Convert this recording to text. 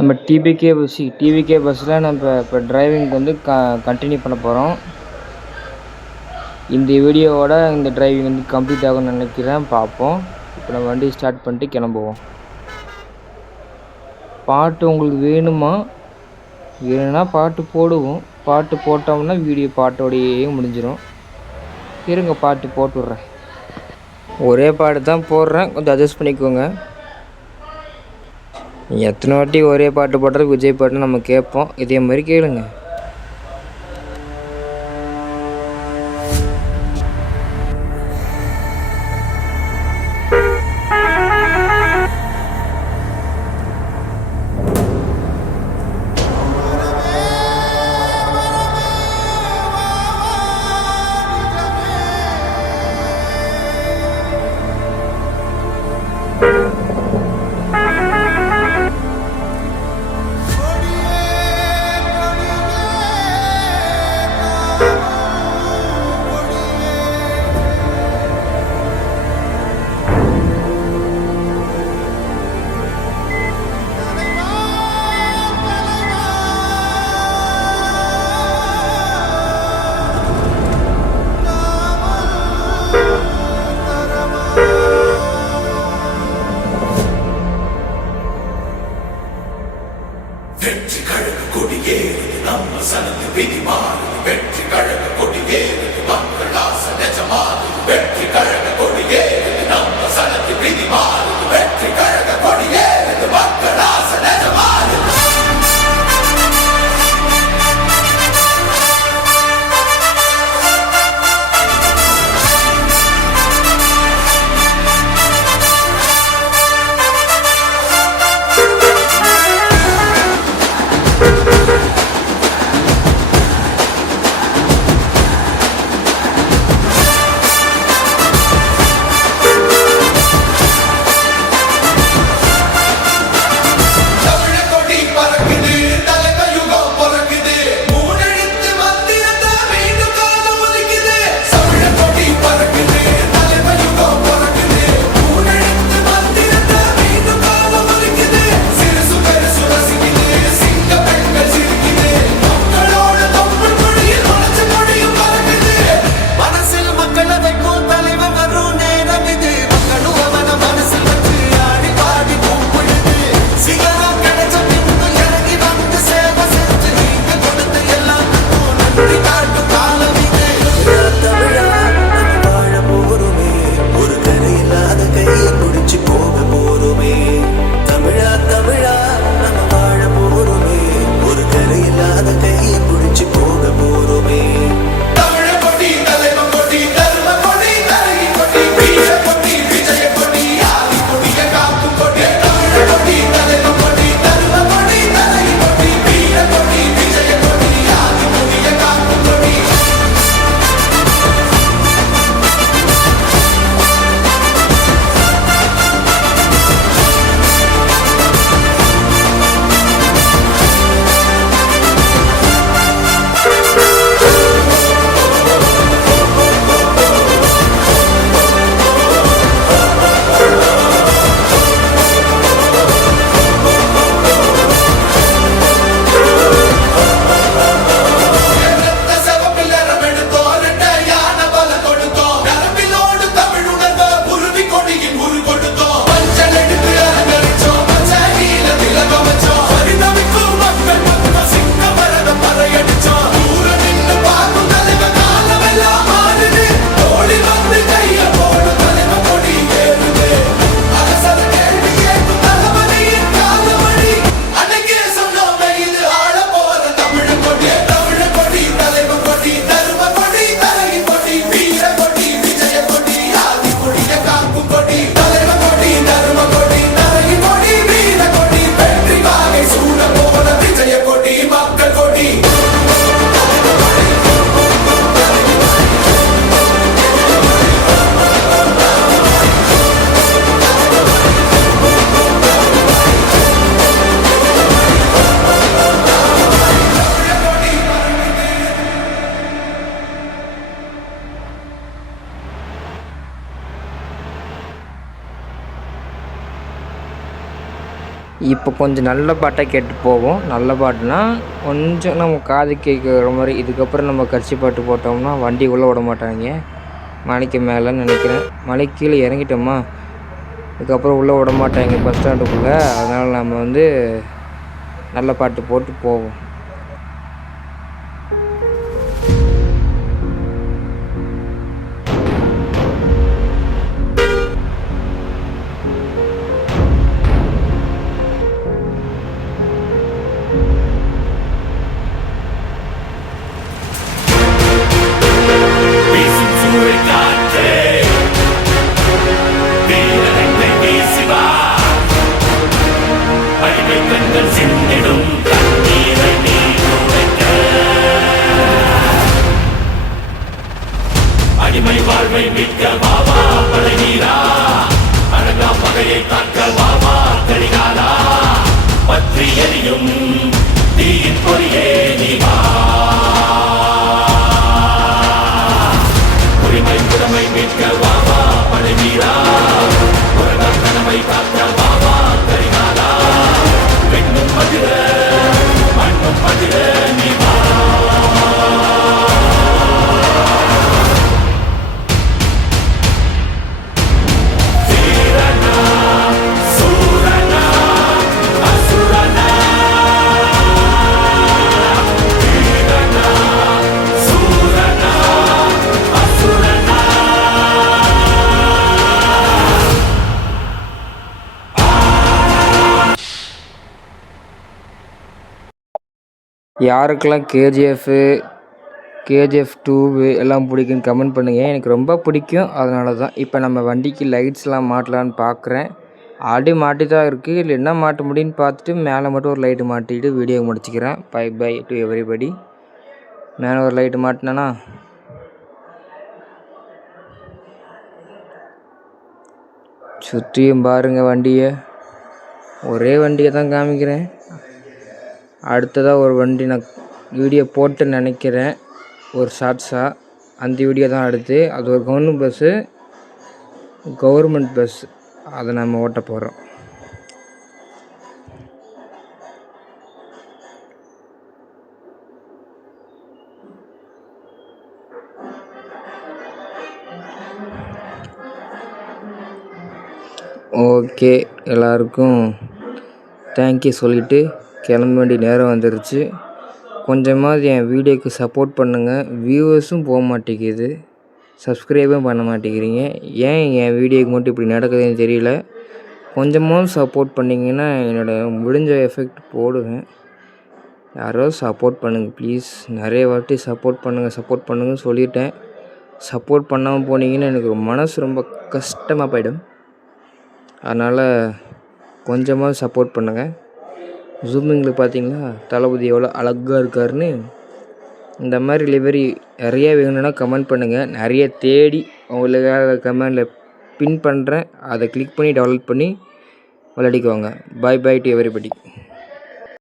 நம்ம டிவிகே பஸ்ஸில் நம்ம இப்போ டிரைவிங் வந்து கண்டினியூ பண்ண போகிறோம். இந்த வீடியோவோட இந்த டிரைவிங் வந்து கம்ப்ளீட் ஆகும்னு நினைக்கிறேன். பார்ப்போம். இப்போ நம்ம வண்டி ஸ்டார்ட் பண்ணிட்டு கிளம்புவோம். பாட்டு உங்களுக்கு வேணுமா? வேணும்னா பாட்டு போடுவோம். பாட்டு போட்டோம்னா வீடியோ பாட்டோடையே முடிஞ்சிடும். இருங்க, பாட்டு போட்டு விட்றேன். ஒரே பாட்டு தான் போடுறேன், கொஞ்சம் அட்ஜஸ்ட் பண்ணிக்கோங்க. எத்தனை வாட்டி ஒரே பாட்டு போடுறது விஜய் பாட்டு நம்ம கேட்போம், இதே மாதிரி கேளுங்க. வெற்றி கழக கொடியேறுது நம்ம சனது விதிமாறுது. வெற்றி கழக கொடியேறுது மக்கள் ஆசை நிஜமாறுது. வெற்றி கழக கொடியேறுது நம்ம சனது விதிமாறுது. வெற்றி கழக கொடியேறுது மக்கள் ஆசை நிஜமாறுது. இப்போ கொஞ்சம் நல்ல பாட்டாக கேட்டு போவோம். நல்ல பாட்டுனா கொஞ்சம் நம்ம காது கேட்குற மாதிரி. இதுக்கப்புறம் நம்ம கட்சி பாட்டு போட்டோம்னா வண்டி உள்ளே விட மாட்டாங்க. மலைக்கு மேலேன்னு நினைக்கிறேன். மலைக்கு கீழே இறங்கிட்டோமா, இதுக்கப்புறம் உள்ளே விட மாட்டாங்க பஸ் ஸ்டாண்டுக்குள்ளே. அதனால் நம்ம வந்து நல்ல பாட்டு போட்டு போவோம். வீசும் சூறைக்காற்றே, வீரனென்னை வீசி வா. அடிமை கண்கள் சிந்திடும் கண்ணீரை நீ துடைக்க. அடிமை வாழ்வை மீட்க வாவா படை நீரா. அழகாம் பகையை காக்க வாவா கரிகாலா. பற்றி எரியும் தீயின் பொறியே நீ வா. உரிமை புறமை மீட்க வாவா படை வீரா. உலகம் கனவை காக்க வாவா கரிகாலா. பெண்ணும் மதிர மண்ணும் மதிர நீ வா. வீரனா சூரனா அசுரனா. வீரனா சூரனா அசுரனா. யாருக்கெல்லாம் கேஜிஎஃப் 2 எல்லாம் பிடிக்குன்னு கமெண்ட் பண்ணுங்கள். எனக்கு ரொம்ப பிடிக்கும். அதனால தான் இப்போ நம்ம வண்டிக்கு லைட்ஸ்லாம் மாட்டலான்னு பார்க்குறேன். ஆல்ரெடி மாட்டி தான் இருக்குது. இல்லை என்ன மாட்ட முடியும்னு பார்த்துட்டு மேலே மட்டும் ஒரு லைட்டு மாட்டிட்டு வீடியோ முடிச்சுக்கிறேன். Bye to everybody. மேலே ஒரு லைட்டு மாட்டினேன்னா சுற்றியும் பாருங்கள் வண்டியை. ஒரே வண்டியை தான் காமிக்கிறேன். அடுத்ததாக ஒரு வண்டி நான் வீடியோ போட்டு நினைக்கிறேன், ஒரு ஷார்ட்ஸாக. அந்த வீடியோ தான் அடுத்து. அது ஒரு கவர்மெண்ட் பஸ்ஸு. அதை நம்ம ஓட்ட போகிறோம். ஓகே, எல்லாருக்கும் தேங்க்யூ சொல்லிவிட்டு கிளம்ப வேண்டிய நேரம் வந்துருச்சு. கொஞ்சமாவது என் வீடியோக்கு சப்போர்ட் பண்ணுங்கள். வியூவர்ஸும் போக மாட்டேங்குது, சப்ஸ்கிரைபும் பண்ண மாட்டேங்கிறீங்க. ஏன் என் வீடியோக்கு மட்டும் இப்படி நடக்குதுன்னு தெரியல. கொஞ்சமாவது சப்போர்ட் பண்ணிங்கன்னா என்னோடய முடிஞ்ச எஃபெக்ட் போடுவேன். யாரோ சப்போர்ட் பண்ணுங்கள் ப்ளீஸ். நிறைய வாட்டி சப்போர்ட் பண்ணுங்கள் சொல்லிட்டேன். சப்போர்ட் பண்ணாமல் போனீங்கன்னா எனக்கு மனசு ரொம்ப கஷ்டமாக போயிடும். அதனால் கொஞ்சமாக சப்போர்ட் பண்ணுங்கள். ஜூமிங்கில் பார்த்தீங்களா தளபதி எவ்வளோ அழகாக இருக்காருன்னு. இந்த மாதிரி லிவரி நிறைய வேணும்னா கமெண்ட் பண்ணுங்கள். நிறைய தேடி உங்களுக்காக கமெண்டில் பின் பண்ணுறேன். அதை கிளிக் பண்ணி டெவலப் பண்ணி விளையாடிக்குவாங்க. By to everybody.